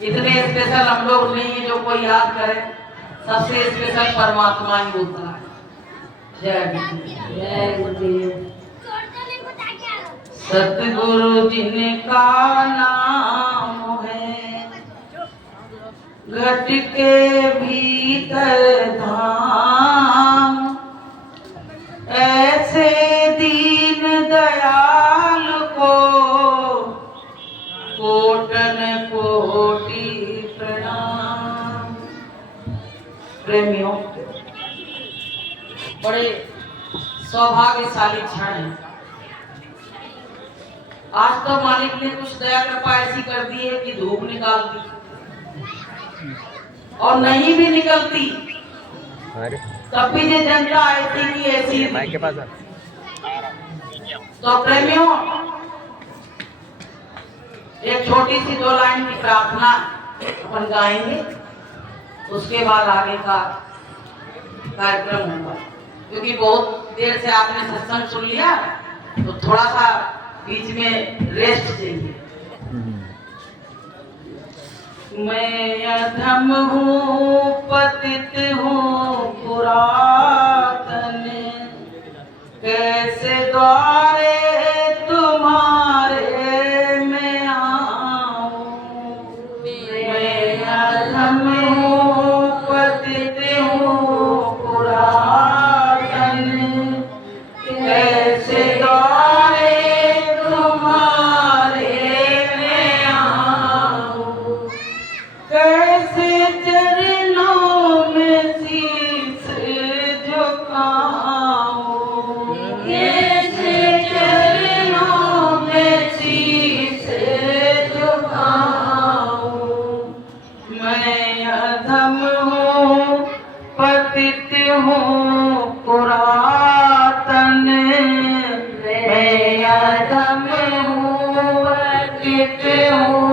इतने स्पेशल हम लोग नहीं है जो कोई याद करे, सबसे स्पेशल परमात्मा ही होता है। जय गुरुदेव। सतगुरु जिनका नाम है, घट के भीतर धाम, ऐसे दीन दयाल को कोटन कोटि प्रणाम। प्रेमियों, बड़े सौभाग्यशाली क्षण है। आज तो मालिक ने कुछ दया कृपा ऐसी कर दी है कि धूप निकाल दी, और नहीं भी निकलती तब भी ये जनता ऐसी की ऐसी के पास। तो प्रेमियों, एक छोटी सी 2 लाइन की प्रार्थना अपन गाएंगे, उसके बाद आगे का कार्यक्रम होगा। क्योंकि बहुत देर से आपने सत्संग सुन लिया, तो थोड़ा सा बीच में रेस्ट चाहिए। मैं अधम हूँ, पतित हूँ पुरातन, कैसे द्वारे तुम्हारे मैं आऊं। मैं अधम हूँ, पतित हूँ पुरातन, कैसे द्वारे तुम्हारे मैं आऊं। कैसे चरणों में शीश झुकाऊं, कैसे चरणों में शीश झुकाऊं। मैं अधम हूँ, पतित हूँ पुरातन, मैं अधम हूँ, पतित हूँ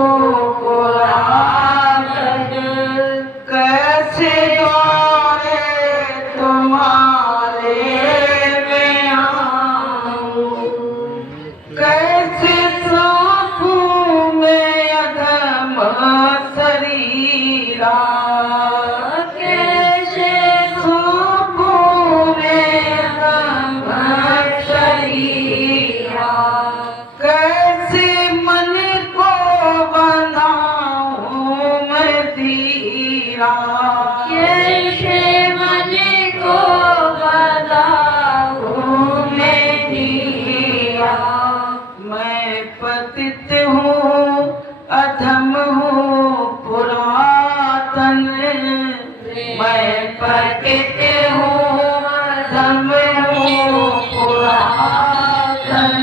पुरातन, कैसे द्वारे तुम्हारे मैं आऊं। कैसे सौंपूं मैं अधम शरीरा, कैसे सौंपूं मैं अधम शरीरा। कैसे मन को बंधाऊं मैं धीरा, कैसे मन को बंधाऊं मैं धीरा। मैं पतित हूँ, अधम हूँ पुरातन, मैं पतित हूँ, अधम हूँ पुरातन,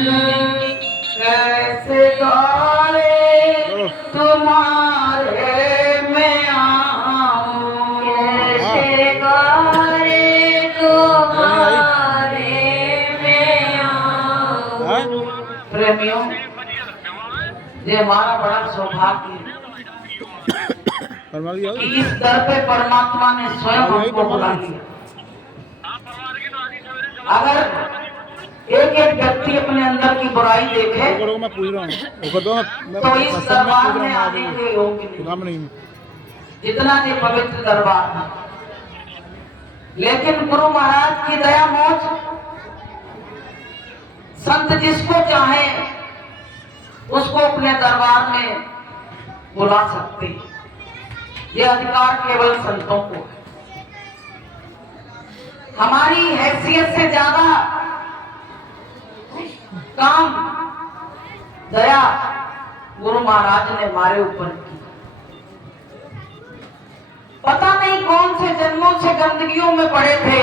कैसे द्वारे तुम्हारे मैं आऊं। कैसे द्वारे तुम्हारे मैं आऊं। प्रेमियों, ये हमारा बड़ा सौभाग्य है कि इस दर पे परमात्मा ने स्वयं हमको बुला लिया। अगर एक एक व्यक्ति अपने अंदर की बुराई देखे तो इस दरबार में आने के योग्य नहीं, जितना ये पवित्र दरबार है। लेकिन गुरु महाराज की दया मोच, संत जिसको चाहे उसको अपने दरबार में बुला सकते हैं। यह अधिकार केवल संतों को है। हमारी हैसियत से ज्यादा काम दया गुरु महाराज ने हमारे ऊपर की। पता नहीं कौन से जन्मों से गंदगियों में पड़े थे,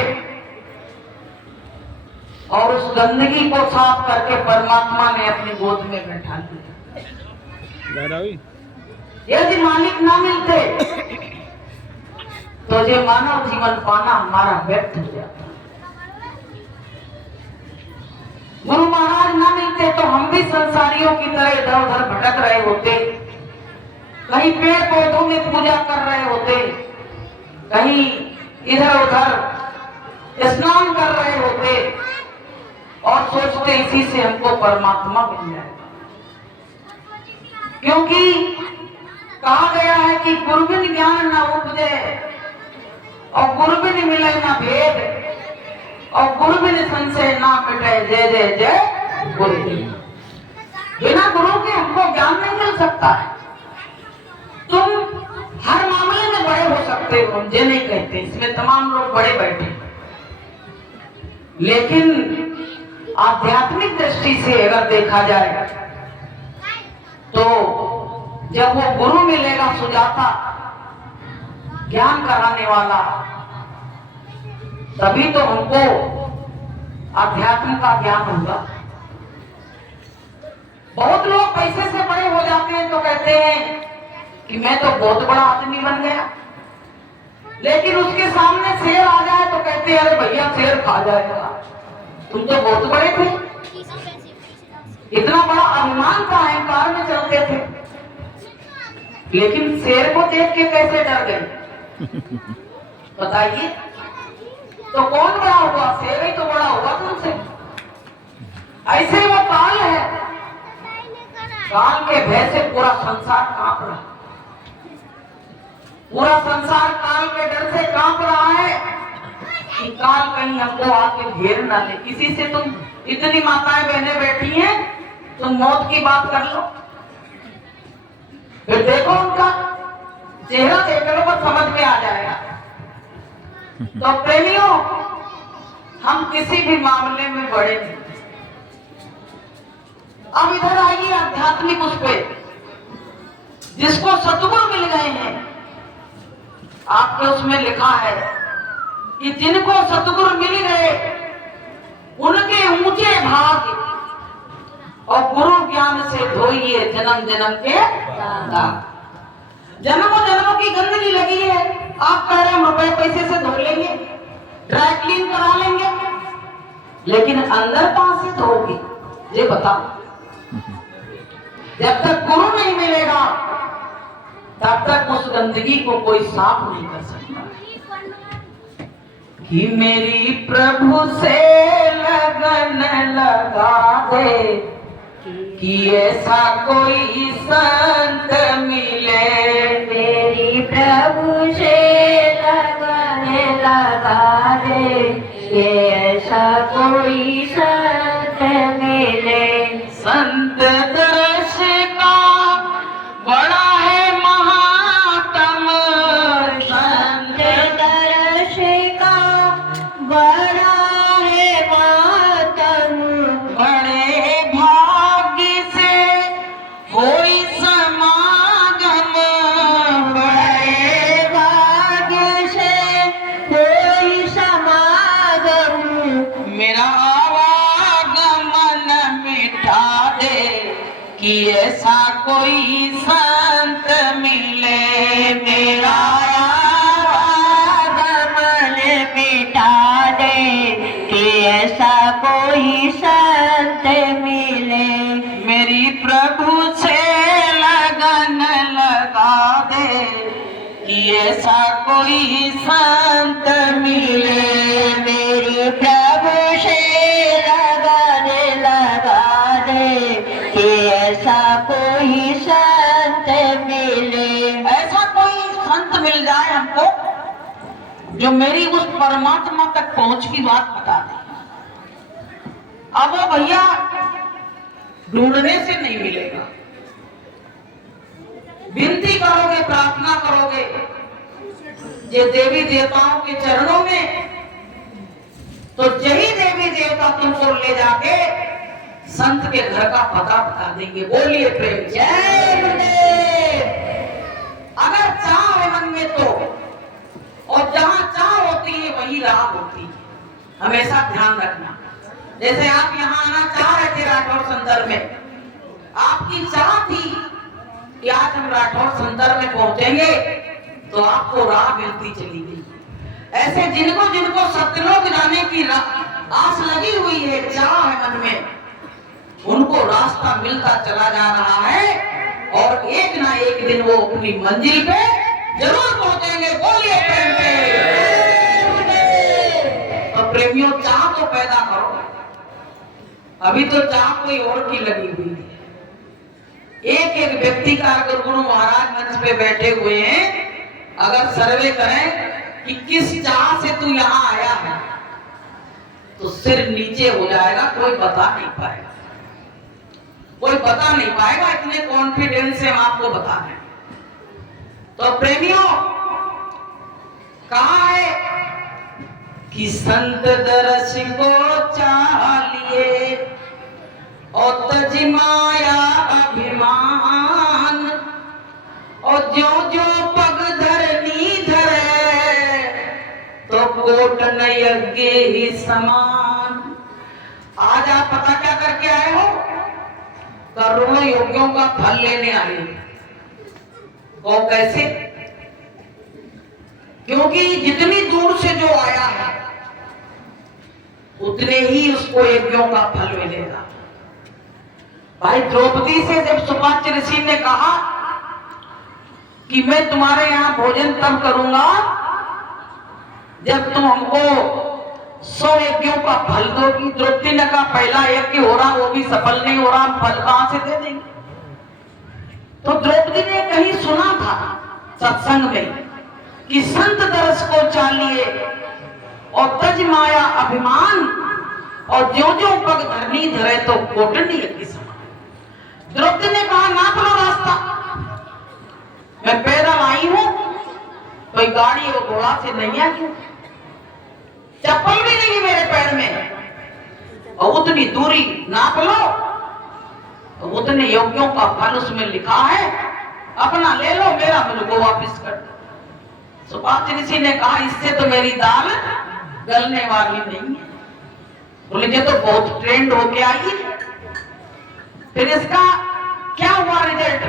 और उस गंदगी को साफ करके परमात्मा ने अपनी गोद में बैठा दिया। यदि मालिक ना मिलते तो ये मानव जीवन पाना हमारा व्यर्थ हो जाता। गुरु महाराज ना मिलते तो हम भी संसारियों की तरह इधर उधर भटक रहे होते, कहीं पेड़ पौधों में पूजा कर रहे होते, कहीं इधर उधर स्नान कर रहे होते, और सोचते इसी से हमको परमात्मा मिल जाएगा। क्योंकि कहा गया है कि गुरुबिन ज्ञान न उपजे और गुरुबिन मिले न भेद और गुरुबिन संशय ना मिटे जय जय जय गुरु। बिना गुरु के हमको ज्ञान नहीं मिल सकता है। तुम हर मामले में बड़े हो सकते हो, मुझे नहीं कहते, इसमें तमाम लोग बड़े बैठे, लेकिन आध्यात्मिक दृष्टि से अगर देखा जाए तो जब वो गुरु मिलेगा सुजाता ज्ञान कराने वाला, तभी तो हमको अध्यात्म का ज्ञान होगा। बहुत लोग पैसे से बड़े हो जाते हैं तो कहते हैं कि मैं तो बहुत बड़ा आदमी बन गया, लेकिन उसके सामने शेर आ जाए तो कहते हैं अरे भैया शेर खा जाएगा, तुम तो बहुत बड़े थे। इतना बड़ा अभिमान का अहंकार में चलते थे, लेकिन शेर को देख के कैसे डर गए बताइए? तो कौन बड़ा होगा? शेर ही तो बड़ा होगा तुमसे। ऐसे वो काल है, काल के भय से पूरा संसार कांप रहा है। पूरा संसार काल के डर से कांप रहा है कि काल कहीं हमको आके घेर ना ले। किसी से तुम इतनी माताएं बहनें बैठी हैं, तुम मौत की बात कर लो, फिर देखो उनका चेहरा देख लो पर समझ में आ जाएगा। तो प्रेमियों, हम किसी भी मामले में बड़े नहीं। अब इधर आइए आध्यात्मिक उस पे, जिसको सतगुरु मिल गए हैं। आपके उसमें लिखा है कि जिनको सतगुरु मिल गए उनके ऊंचे भाग और गुरु ज्ञान से धोइए जन्म जन्म के दाग। जन्मों जन्मों की गंदगी लगी है, आप कह रहे हैं रुपए पैसे से धो लेंगे, ड्राई क्लीन करा लेंगे, लेकिन अंदर कहां से धोगे ये बताओ? जब तक गुरु नहीं मिलेगा तब तक उस गंदगी को कोई साफ नहीं कर सकता। कि मेरी प्रभु से लगन लगा दे कि ऐसा कोई संत मिले। मेरी प्रभु से लगन लगा दे कि ऐसा कोई संत मिले। संत दर्श का बड़ा है महात्म, संत दर्श का बड़ा है मातम। बड़े भाग्य से कोई समागम, बड़े भाग्य से कोई समागम। मेरा आवागमन मिटा दे कि ऐसा कोई संत मिले। मेरा आवागमन मिटा दे कि ऐसा कोई संत मिले। मेरी प्रभु से लगन लगा दे कि ऐसा कोई संत मिले। मेरी प्रभु से लगन लगा दे कि ऐसा कोई संत मिले। ऐसा कोई संत मिल जाए हमको जो मेरी उस परमात्मा तक पहुंच की बात बता दे। अब वो भैया ढूंढने से नहीं मिलेगा, विनती करोगे, प्रार्थना करोगे ये देवी देवताओं के चरणों में, तो यही देवी देवता तुमको ले जाके संत के घर का पता बता देंगे। बोलिए प्रेम जय गुरुदेव। अगर चाह है मन में तो, और जहां चाह होती है वही राह होती है, हमेशा ध्यान रखना। जैसे आप यहाँ आना चाह रहे थे राठौर संदर्भ में, आपकी चाह थी कि आज हम राठौर संदर्भ में पहुंचेंगे, तो आपको राह मिलती चली गई। ऐसे जिनको जिनको सत्यलोक जाने की आस लगी हुई है, चाह है मन में, उनको रास्ता मिलता चला जा रहा है और एक ना एक दिन वो अपनी मंजिल पे जरूर पहुंचेंगे। बोलिए प्रेम से। तो प्रेमियों, चाह तो पैदा करो। अभी तो चाह कोई और की लगी हुई है। एक एक व्यक्ति का अगर गुरु महाराज मंच पे बैठे हुए हैं, अगर सर्वे करें कि किस चाह से तू यहां आया है, तो सिर नीचे हो जाएगा, कोई बता नहीं पाएगा, कोई बता नहीं पाएगा। इतने कॉन्फिडेंस से हम आपको बता रहे हैं। तो प्रेमियों, कहा है कि संत दर्श को चाहिए और तज माया अभिमान, और जो जो पग धरनी धरे तो कोट न यज्ञ ही समान। आज आप पता क्या करके आए हो? करोड़ों यज्ञों का फल लेने आए हो। और कैसे? क्योंकि जितनी दूर से जो आया है उतने ही उसको यज्ञों का फल मिलेगा। भाई द्रौपदी से जब सुपाच्य ऋषि ने कहा कि मैं तुम्हारे यहां भोजन तब करूंगा जब तुम हमको 100 यज्ञों का फल दोगी। द्रौपदी ने कहा पहला यज्ञ हो रहा, वो भी सफल नहीं हो रहा, हम फल कहां से दे देंगे? तो द्रौपदी ने कहीं सुना था सत्संग में कि संत दर्श को चाहिए और तज माया अभिमान, और जो जो पग धरनी धरे तो कोटनी यज्ञ समान। द्रौपदी ने कहा नाप लो रास्ता, मैं पैदल आई हूं, कोई गाड़ी और घोड़ा से नहीं आई हूं, चप्पल भी नहीं मेरे पैर में, और उतनी दूरी नाप लो तो उतने यज्ञों का फल उसमें लिखा है, अपना ले लो, मेरा मुझको वापस कर दो। सुपाच्य ऋषि ने कहा इससे तो मेरी दाल गलने वाली नहीं है। बोले ये तो बहुत ट्रेंड होके आई है। फिर इसका क्या हुआ रिजल्ट?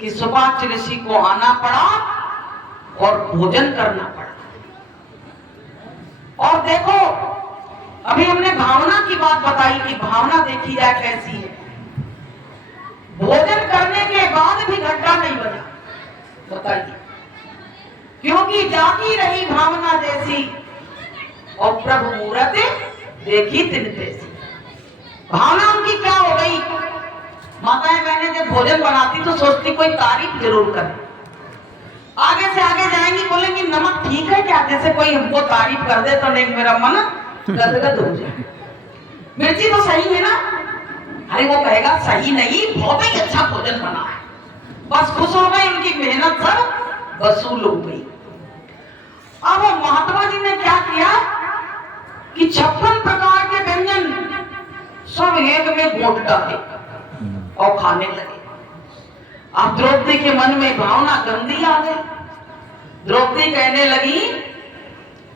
कि सुपाच्य ऋषि को आना पड़ा और भोजन करना पड़ा। और देखो, अभी हमने भावना की बात बताई कि भावना देखी जाए कैसी है। भोजन करने के बाद भी घंटा नहीं बजा, बताइए, क्योंकि जागी रही भावना जैसी और प्रभु मूरत देखी तिन तैसी। भावना उनकी क्या हो गई? माताएं बहनें जब भोजन बनाती तो सोचती कोई तारीफ जरूर करे, आगे से आगे जाएंगी, बोलेंगी नमक ठीक है क्या, जैसे कोई हमको तारीफ कर दे तो नहीं मेरा मन गदगद हो जाए। मिर्ची तो सही है ना? अरे वो कहेगा सही नहीं, बहुत ही अच्छा भोजन बना है, बस खुश हो गए, इनकी मेहनत सब वसूल हो गई। अब वो महात्मा जी ने क्या किया कि 56 प्रकार के व्यंजन सब एक में घोट डाले और खाने लगे। अब द्रौपदी के मन में भावना गंदी आ गई। द्रौपदी कहने लगी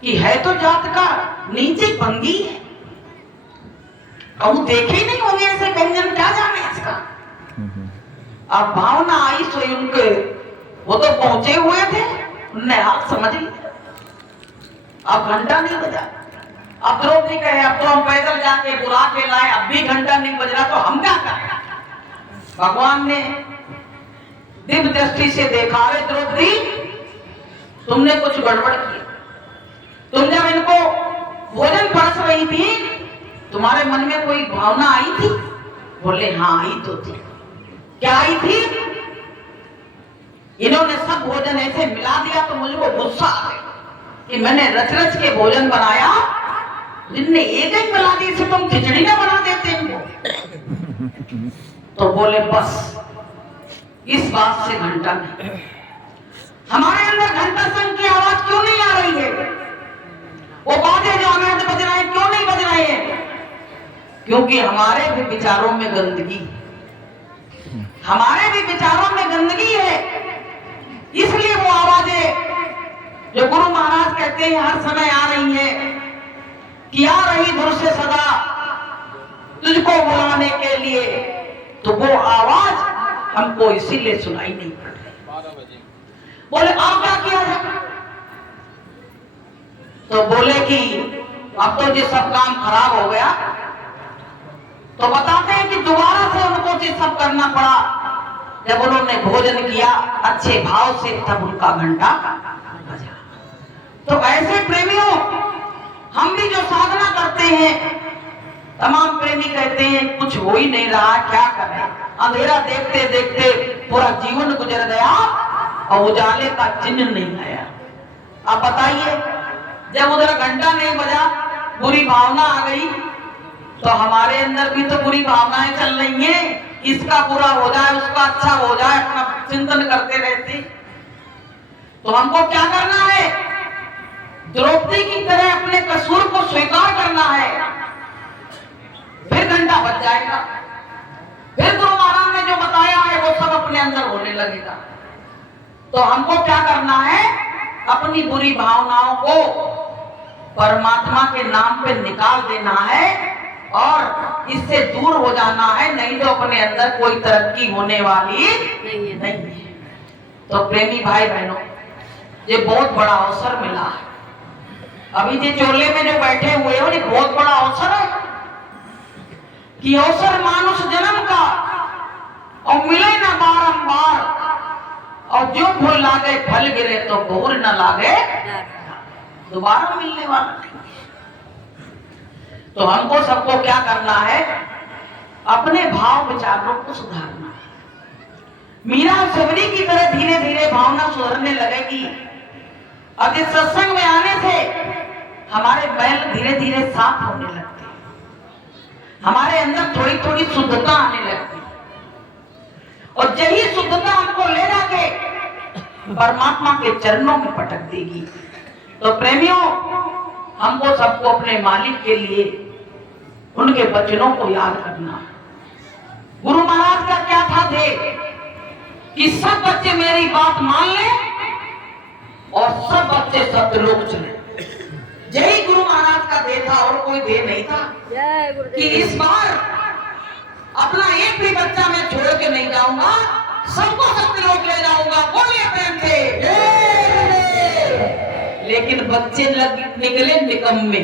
कि है तो जात का नीचे भंगी है, अब देखे ही नहीं होंगे ऐसे व्यंजन, क्या जाने इसका। अब भावना आई सो उनके, वो तो पहुंचे हुए थे, उनने हाथ समझ लिया, अब घंटा नहीं बजा। अब द्रौपदी कहे अब तो हम पैदल जाके बुला के लाए, अब भी घंटा नहीं बज रहा, तो हम क्या करें? भगवान ने दिव्य दृष्टि से देखा, रे द्रौपदी तुमने कुछ गड़बड़ की। तुम जब इनको भोजन परस रही थी, तुम्हारे मन में कोई भावना आई थी? बोले हाँ आई तो थी। क्या आई थी? इन्होंने सब भोजन ऐसे मिला दिया तो मुझको गुस्सा आ गया कि मैंने रच रच के भोजन बनाया, जिनने एक एक मिला दी, इसे तुम खिचड़ी ना बना देते इनको। तो बोले बस इस बात से घंटा नहीं, हमारे अंदर घंटा संघ की आवाज क्यों नहीं आ रही है? वो बातें जो हमें बज रहे हैं क्यों नहीं बज रहे हैं? क्योंकि हमारे भी विचारों में गंदगी, हमारे भी विचारों में गंदगी है, इसलिए वो आवाजें जो गुरु महाराज कहते हैं हर समय आ रही है कि आ रही धुर से सदा तुझको बुलाने के लिए, तो वो आवाज हमको इसीलिए सुनाई नहीं पड़ रही। बोले आप क्या किया जाए? तो बोले कि अब तो ये सब काम खराब हो गया, तो बताते हैं कि दोबारा से उनको ये सब करना पड़ा। जब उन्होंने भोजन किया अच्छे भाव से, तब उनका घंटा बजा। तो ऐसे प्रेमियों, हम भी जो साधना करते हैं, तमाम प्रेमी कहते हैं कुछ हो ही नहीं रहा, क्या करें, अंधेरा देखते देखते पूरा जीवन गुजर गया, और उजाले का चिन्ह नहीं आया। आप बताइए, जब उधर घंटा नहीं बजा, बुरी भावना आ गई, तो हमारे अंदर भी तो बुरी भावनाएं चल रही हैं। इसका बुरा हो जाए, उसका अच्छा हो जाए, अपना चिंतन करते रहते। तो हमको क्या करना है? द्रौपदी की तरह अपने कसूर को स्वीकार करना है। फिर घंटा बज जाएगा, फिर गुरु महाराज ने जो बताया है वो सब अपने अंदर होने लगेगा। तो हमको क्या करना है? अपनी बुरी भावनाओं को परमात्मा के नाम पे निकाल देना है और इससे दूर हो जाना है, नहीं तो अपने अंदर कोई तरक्की होने वाली नहीं है। तो प्रेमी भाई बहनों, ये बहुत बड़ा अवसर मिला है। अभी ये चोले में जो बैठे हुए हो, ये बहुत बड़ा अवसर है कि अवसर मानुष जन्म का और मिले ना बारंबार, और जो फूल लागे फल गिरे तो भूर न लागे दोबारा मिलने वाला नहीं। तो हमको सबको क्या करना है? अपने भाव विचारों को सुधारना है। मीरा और सबरी की तरह धीरे धीरे भावना सुधरने लगेगी। अब इस सत्संग में आने से हमारे मैल धीरे धीरे साफ होने लगते हैं, हमारे अंदर थोड़ी थोड़ी शुद्धता आने लगती है, और यही शुद्धता हमको ले जाके परमात्मा के चरणों में पटक देगी। तो प्रेमियों, हमको सबको अपने मालिक के लिए उनके वचनों को याद करना है। गुरु महाराज का क्या था थे कि सब बच्चे मेरी बात मान लें और सब बच्चे सत्यलोक चले। यही गुरु महाराज का दे था, और कोई दे नहीं था कि इस बार अपना एक भी बच्चा मैं छोड़ के नहीं जाऊंगा, सबको सत्यलोक ले जाऊंगा। बोलिए प्रेम से। लेकिन बच्चे निकले निकम्मे।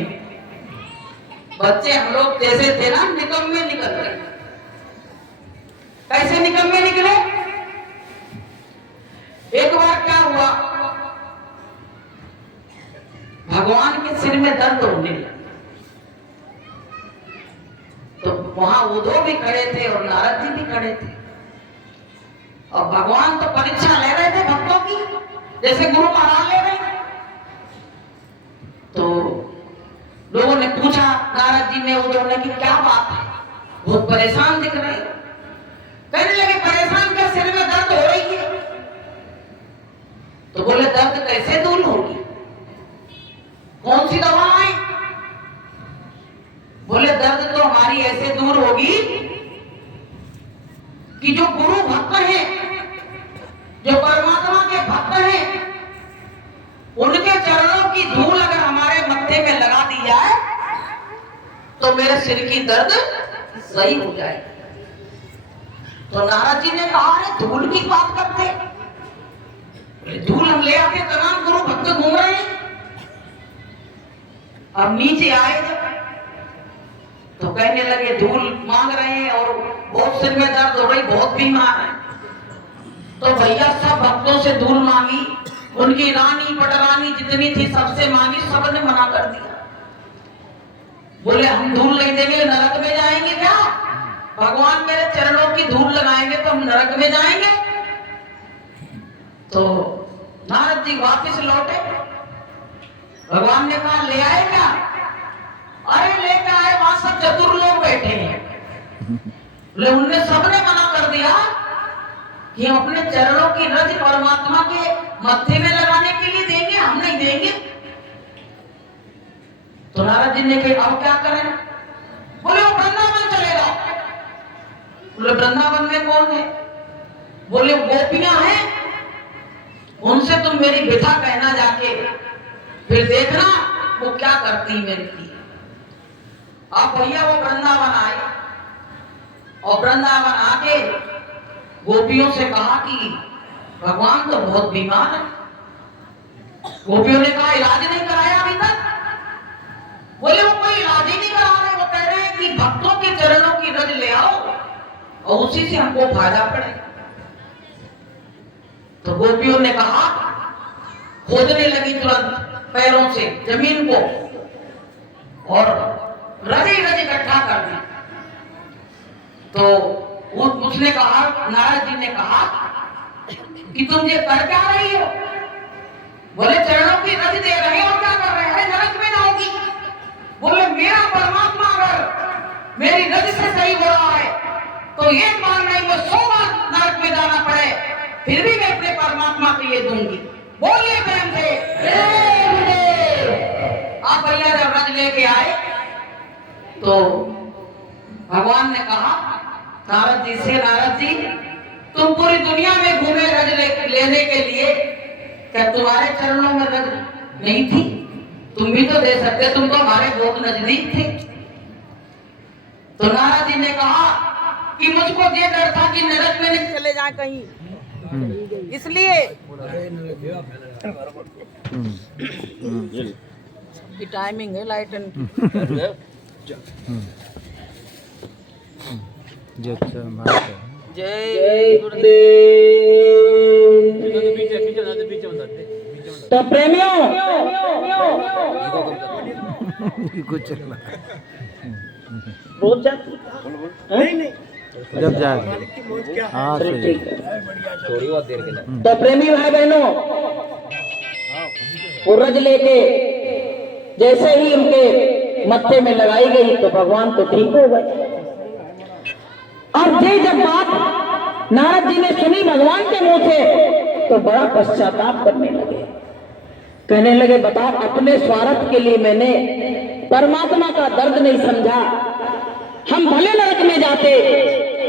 बच्चे हम लोग जैसे थे ना, निकम्मे निकल गए। कैसे निकम्मे निकले? एक बार क्या हुआ, भगवान के सिर में दर्द होने लगा। तो वहां उद्धव भी खड़े थे और नारद जी भी खड़े थे, और भगवान तो परीक्षा ले रहे थे भक्तों की, जैसे गुरु महाराज ले रहे। तो लोगों ने पूछा नारद जी ने, उद्धव ने, कि क्या बात है, बहुत परेशान दिख रहे हैं। कहने लगे, परेशान क्या, सिर में दर्द हो रही है। तो बोले, दर्द कैसे दूर होगी, कौन सी दवा है? बोले, दर्द तो हमारी ऐसे दूर होगी कि जो गुरु भक्त हैं, जो परमात्मा के भक्त हैं, उनके चरणों की धूल अगर हमारे मत्थे में लगा दी जाए तो मेरे सिर की दर्द सही हो जाए। तो नारद जी ने कहा, अरे धूल की बात करते, धूल हम ले आते, तमाम गुरु भक्त घूम रहे हैं। अब नीचे आए तो कहने लगे, धूल मांग रहे हैं और बहुत सिर में दर्द हो रही, बहुत बीमार है। तो भैया सब भक्तों से धूल मांगी, उनकी रानी पटरानी जितनी थी सबसे मांगी, सबने मना कर दिया। बोले, हम धूल नहीं देंगे, नरक में जाएंगे क्या? भगवान मेरे चरणों की धूल लगाएंगे तो हम नरक में जाएंगे। तो नारद जी वापस लौटे। भगवान ने कहा, ले आए क्या? अरे लेकर आए, वहां सब चतुर लोग बैठे हैं। बोले, उनने सबने मना कर दिया कि हम अपने चरणों की रज परमात्मा के मत्थे में लगाने के लिए देंगे, हम नहीं देंगे। तो नारद जी ने कहा, अब क्या करें? बोले, वो वृंदावन चले जाओ। बोले, वृंदावन में कौन है? बोले, गोपियां हैं, उनसे तुम मेरी व्यथा कहना जाके, फिर देखना वो क्या करती मेरे लिए। अब भैया वो वृंदावन आए, और वृंदावन आके गोपियों से कहा कि भगवान तो बहुत बीमार है। गोपियों ने कहा, इलाज नहीं कराया अभी तक? बोले, वो कोई इलाज ही नहीं करा रहे, वो कह रहे हैं कि भक्तों के चरणों की रज ले आओ और उसी से हमको फायदा पड़े। तो गोपियों ने कहा, खोदने लगी तुरंत पैरों से जमीन को, और रज ही रज इकट्ठा कर दी। तो उसने कहा, नारद जी ने कहा कि तुम ये कर क्या रही हो? बोले चरणों की रज दे रहे हो, क्या कर रहे हैं? अरे नरक में जाओगी। बोले मेरा परमात्मा अगर मेरी रज से सही हो रहा है तो एक बार नहीं मैं 100 बार नरक में जाना पड़े फिर भी मैं अपने परमात्मा को ये दूंगी। बोलिए प्रेम से आप भैया जब रज लेके आए तो भगवान ने कहा नारद जी से, नारद जी तुम पूरी दुनिया में घूमे रज लेने के लिए, क्या तुम्हारे चरणों में रज नहीं थी? तुम भी तो दे सकते, तुम तो हमारे बहुत नजदीक थे। तो नारद जी ने कहा कि मुझको ये डर था कि नरक में नहीं चले जाए कहीं, इसलिए की टाइमिंग है लाइट एंड जय गुरुदेव। तो प्रेमियों कुछ रोज जाती नहीं जब जाए हाँ थोड़ी बहुत देर के लिए। तो प्रेमी भाई बहनों वो रज लेके जैसे ही उनके मत्थे में लगाई गई तो भगवान तो ठीक हो गए। और ये जब बात नारद जी ने सुनी भगवान के मुंह से तो बड़ा पश्चाताप करने लगे, कहने लगे बता अपने स्वार्थ के लिए मैंने परमात्मा का दर्द नहीं समझा। हम भले नरक में जाते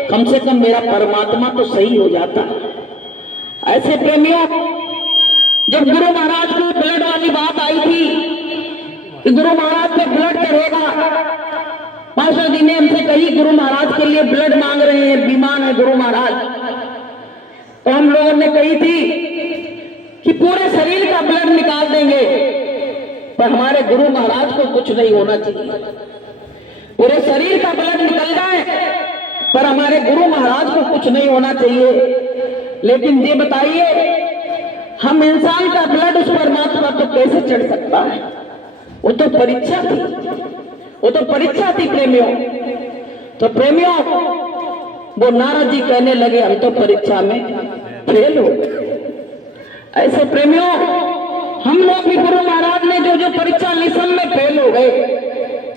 कम से कम मेरा परमात्मा तो सही हो जाता। ऐसे प्रेमियों जब गुरु महाराज को ब्लड वाली बात आई थी कि गुरु महाराज पे ब्लड चढ़ेगा, मास्टर जी ने हमसे कही गुरु महाराज के लिए ब्लड मांग रहे हैं, बीमार है गुरु महाराज। तो हम लोगों ने कही थी कि पूरे शरीर का ब्लड निकाल देंगे पर हमारे गुरु महाराज को कुछ नहीं होना चाहिए। पूरे शरीर का ब्लड निकल जाए पर हमारे गुरु महाराज को कुछ नहीं होना चाहिए। लेकिन ये बताइए हम इंसान का ब्लड उस परमात्मा को कैसे चढ़ सकता है? वो तो परीक्षा थी, वो तो परीक्षा थी प्रेमियों। तो प्रेमियों वो नारद जी कहने लगे हम तो परीक्षा में फेल हो गए। ऐसे प्रेमियों हम लोग भी गुरु महाराज ने जो जो परीक्षा ली सब में फेल हो गए।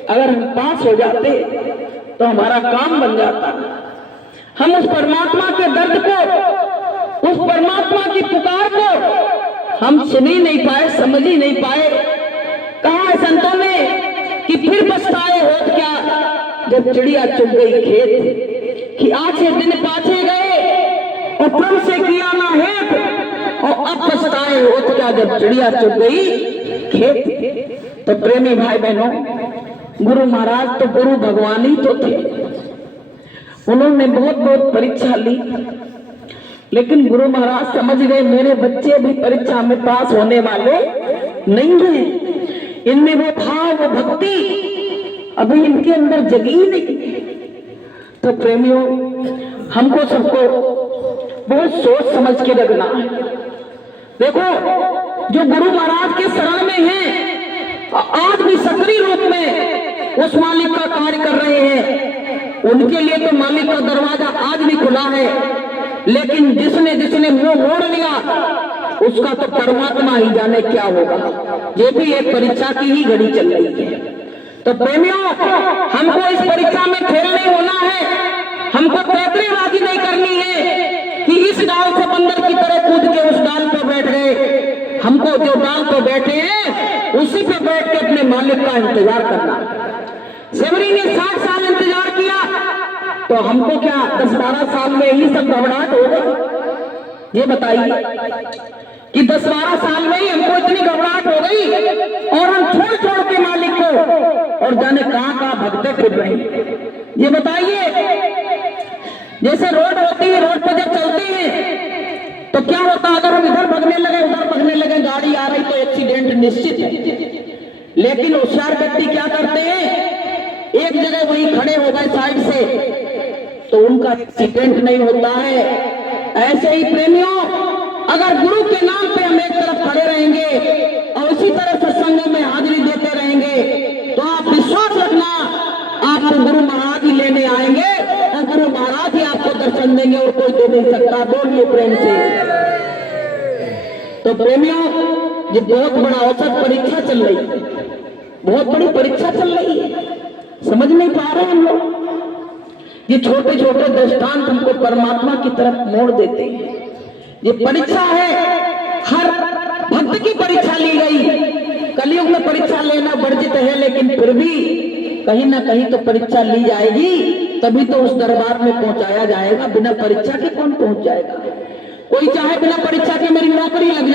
अगर हम पास हो जाते तो हमारा काम बन जाता। हम उस परमात्मा के दर्द को, उस परमात्मा की पुकार को हम सुन ही नहीं पाए, समझ ही नहीं पाए। कहा है संतों ने कि फिर पछताए होत क्या जब चिड़िया चुग गई खेत, कि आछे दिन पाछे गए और प्रभु से किया ना हेत और अब पछताए होत क्या जब चिड़िया चुग गई खेत। तो प्रेमी भाई बहनों गुरु महाराज तो गुरु भगवान ही तो थे। उन्होंने बहुत बहुत परीक्षा ली लेकिन गुरु महाराज समझ गए मेरे बच्चे भी परीक्षा में पास होने वाले नहीं हैं, इनमें वो भाव वो भक्ति अभी इनके अंदर जगी नहीं। तो प्रेमियों हमको सबको बहुत सोच समझ के रखना है। देखो जो गुरु महाराज के शरण में हैं आज भी सक्रिय रूप में उस मालिक का कार्य कर रहे हैं, उनके लिए तो मालिक का दरवाजा आज भी खुला है। लेकिन जिसने जिसने मुंह मोड़ लिया उसका तो परमात्मा ही जाने क्या होगा। ये भी एक परीक्षा की ही घड़ी चल रही है। तो प्रेमियों हमको इस परीक्षा में फेल नहीं होना है, हमको पैतरेबाजी नहीं करनी है कि इस डाल से बंदर की तरह कूद के उस डाल पर बैठ गए। हमको जो डाल पर बैठे हैं उसी पे बैठ के अपने मालिक का इंतजार करना। सेवरी ने 60 साल इंतजार किया तो हमको क्या 10-12 साल में ही सब घबराहट हो गई? ये बताइए कि 10-12 साल में ही हमको इतनी घबराहट हो गई और हम छोड़ छोड़ के मालिक को और जाने कहां कहां भगते फिर रहे। ये बताइए जैसे रोड होती है, रोड पर जब चलते हैं तो क्या होता है अगर हम इधर भगने लगे उधर भगने लगे गाड़ी आ रही तो एक्सीडेंट निश्चित है। लेकिन होशियार व्यक्ति क्या करते हैं एक जगह वहीं खड़े हो गए साइड से तो उनका एक्सीडेंट नहीं होता है। ऐसे ही प्रेमियों अगर गुरु के नाम पे हम एक तरफ खड़े रहेंगे और उसी तरह सत्संग में हाजिरी देते रहेंगे तो आप विश्वास रखना आपको गुरु महाराज ही लेने आएंगे और गुरु महाराज ही आपको दर्शन देंगे और कोई कोई दे नहीं सकता। बोलिए प्रेम से। तो प्रेमियों, ये बहुत बड़ा औसत परीक्षा चल रही है, बहुत बड़ी परीक्षा चल रही है, समझ नहीं पा रहे हम लोग। ये छोटे छोटे दृष्टांत हमको परमात्मा की तरफ मोड़ देते हैं। ये परीक्षा है, हर भक्त की परीक्षा ली गई। कलयुग में परीक्षा लेना वर्जित है, लेकिन फिर भी कहीं ना कहीं तो परीक्षा ली जाएगी, तभी तो उस दरबार में पहुंचाया जाएगा। बिना परीक्षा के कौन पहुंच जाएगा? कोई चाहे बिना परीक्षा के मेरी नौकरी लग जाए,